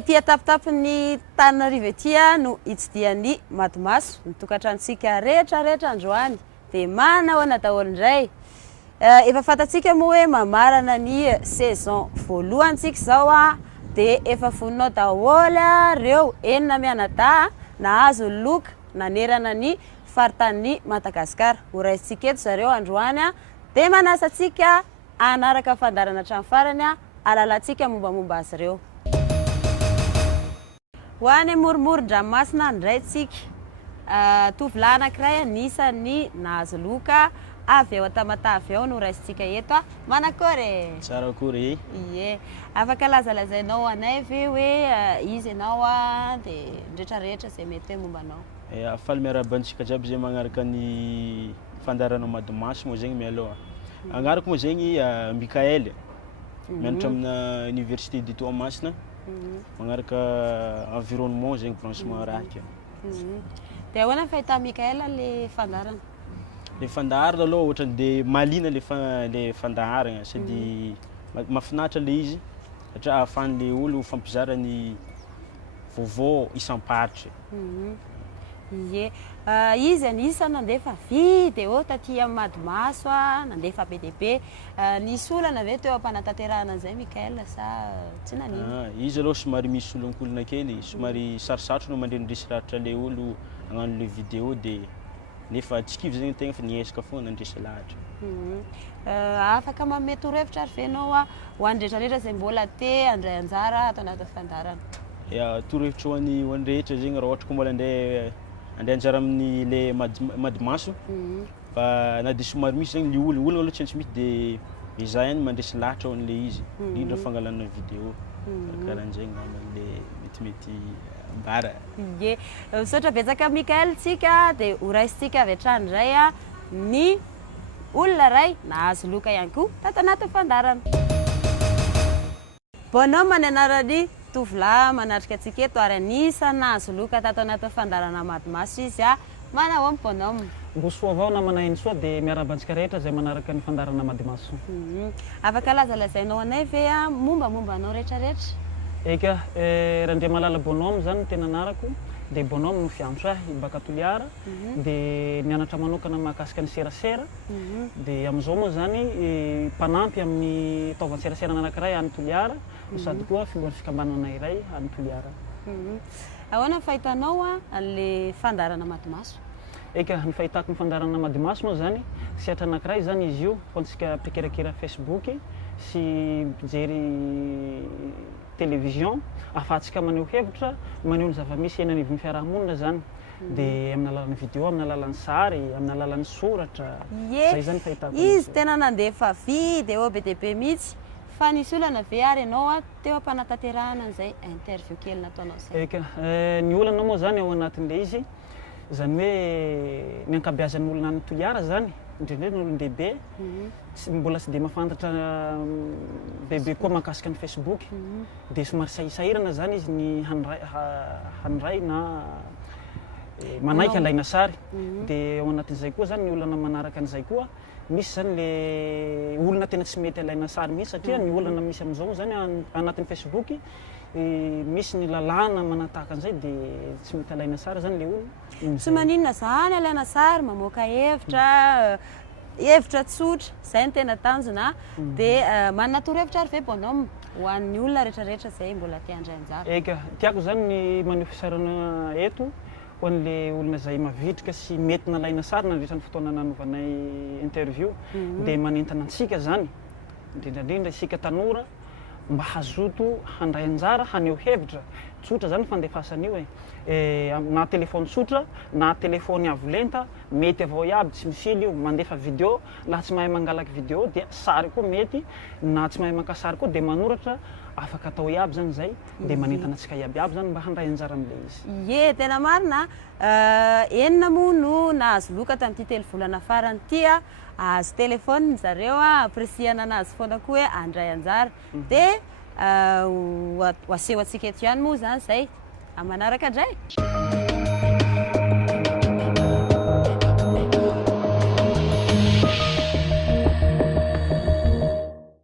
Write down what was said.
Ety atapitapin'ny Tananarivo ety no hitsidian'ny Madimaso ny tokantranontsika rehetrarehetra androany dia manao daholo indray. Efa fantatsika moa hoe mamarana ny saison voalohantsika izao dia efa voninao daholo ireo enina mianadahy nahazo loka nanerana ny faritanin'ny Madagasikara. Ho raisintsika eto zareo androany dia manasa antsika hanaraka fandarana hatramin'ny farany alalantsika mombamomba azy ireo. Ho any moromoron-dranomasina indray tsika. Tovolahy anankiray anisan'ny nahazo loka avy eo Tamatavy ao no raisintsika eto. Manakory? Tsara akory. Ie. Afaka lazalazainao anay ve hoe izy ianao dia rehetrarehetra izay mety hoe momba anao? Faly miarabantsika jiaby zay magnaraka ny fandarana Madimaso moa zegny mialoha. Agnarako moa zegny Mikael. Mianatra amina Université de Toamasina. Magnaraka environnement zegny branchement raika. Dia ahoana fahita Mikael le fandarana? Le fandaharana aloha ohatrany dia malina le fandaharana sady mahafinaritra le izy satria ahafahan'le olo fampizara ny vaovao isamparitra. Ie. Izy anisany nandefa vidy eo taty amin'ny Madimaso nandefa be dia be. Nisy olana ve teo am-panatanterahana an'izay Mikael sa tsy nanino? Izy aloha somary misy olonkolona kely, somary sarosarotro no mandrendresy raritra le olo hagnano le vidéo dia nefa tsy kivy zegny tegna fa niezaka foana nandresy lahatra. Afaka manome torohevitra ary ve ianao ho an'ny rehetrarehetra izay mbola te handray anjara atao anatin'ny fandarana? Torohevitra ho an'ny rehetra zegny raha ohatra ka mbola handeha anjara amin'ny le Madimaso fa na dia somary misy zegny le olona aloha tsy misy dia izaho ihany mandresy lahatra ho an'le izy indrindra fangalana vidéo karahan'izegny le metimety ambara. Ie. Misaotra betsaka Mikael tsika dia ho raisintsika avy hatrany indray ny olona ray nahazo loka ihany koa tato anatin'ny fandarana. Bonhomme ny anaran'ny tovolahy manatrika antsika eto ary anisany nahazo loka tato anatin'ny fandarana Madimaso izy. Manao amin'ny Bonhomme? Mbosoa avao namana iny soa dia miarabantsika rehetra izay manaraka ny fandarana Madimaso. Afaka lazalazainao anay ve mombamomba anao rehetrarehetra? Eka, Randriamalala Bonhomme zany tena anarako dia Bonhomme no fiantso ahy baka Toliara dia nianatra manokana mahakasika ny serasera dia amin'izao moa zany mpanampy amin'ny taovan-tserasera anankiray any Toliara sady koa filohan'ny fikambanana iray any Toliara. Ahoana fahitanao le fandarana Madimaso? Eka, ny fahitako ny fandarana Madimaso moa zany sehatra anankiray zany izy io faontsika mpikirakira Facebook sy mijery télévision ahafahantsika maneho hevitra maneho ny zava-misy eny anivon'ny fiarahamonina zany dia amin'ny alalan'ny vidéo, amin'ny alalan'ny sary, amin'ny alalan'ny soratra. Zay zany fahitako. Izy tena nandefa vidy eo be dia be mihitsy fa nisy olana ve ary ianao teo am-panatanterahana an'izay interview kely nataonao izay? Eka, ny olana moa zany ao anatin'ilay izy zany hoe ny ankabeazan'ny olona any Toliara zany indrindra ny olon-dehibe mbola tsy dia mahafantatra bebe koa mahakasika ny Facebook dia somary sahirana zany izy ny handray na manaiky alaina sary dia ao anatin'izay koa zany ny olana manaraka an'izay koa misy zany le olona tena tsy mety alaina sary mihitsy satria ny olana misy amin'izao zany anatin'ny Facebook misy ny lalàna manatahaka an'izay dia tsy mety alaina sary zany le olona. Tsy maninona zany alaina sary mamoaka hevitra tsotra izay ny tena tanjona dia manana torohevitra ary ve Bonhomme ho an'ny olona rehetrarehetra izay mbola te handray anjara? Eka, tiako zany ny maneho fisarana eto ho an'le olona izay mavitrika sy mety nalaina sary nandritra ny fotoana nanovanay interview dia manentana antsika zany indrindrandrindra isika tanora mba hazoto handray anjara haneho hevitra tsotra zany fandefasana io na telefôny tsotra na telefôny avolenta mety avao iaby tsy misily io mandefa vidéo laha tsy mahay mangalaky vidéo dia sary koa mety na tsy mahay maka sary koa dia manoratra afaka atao iaby zany zay dia manentana antsika iabiaby zany mba handray anjara amin'le izy. Ie, tena marina. Enina moa no nahazo loka tamin'ity telo volana farany ity azo telefôny zareo appréciana anazy foana koa hoe handray anjara dia ho aseho antsika eto ihany moa zany zay amanaraka indray.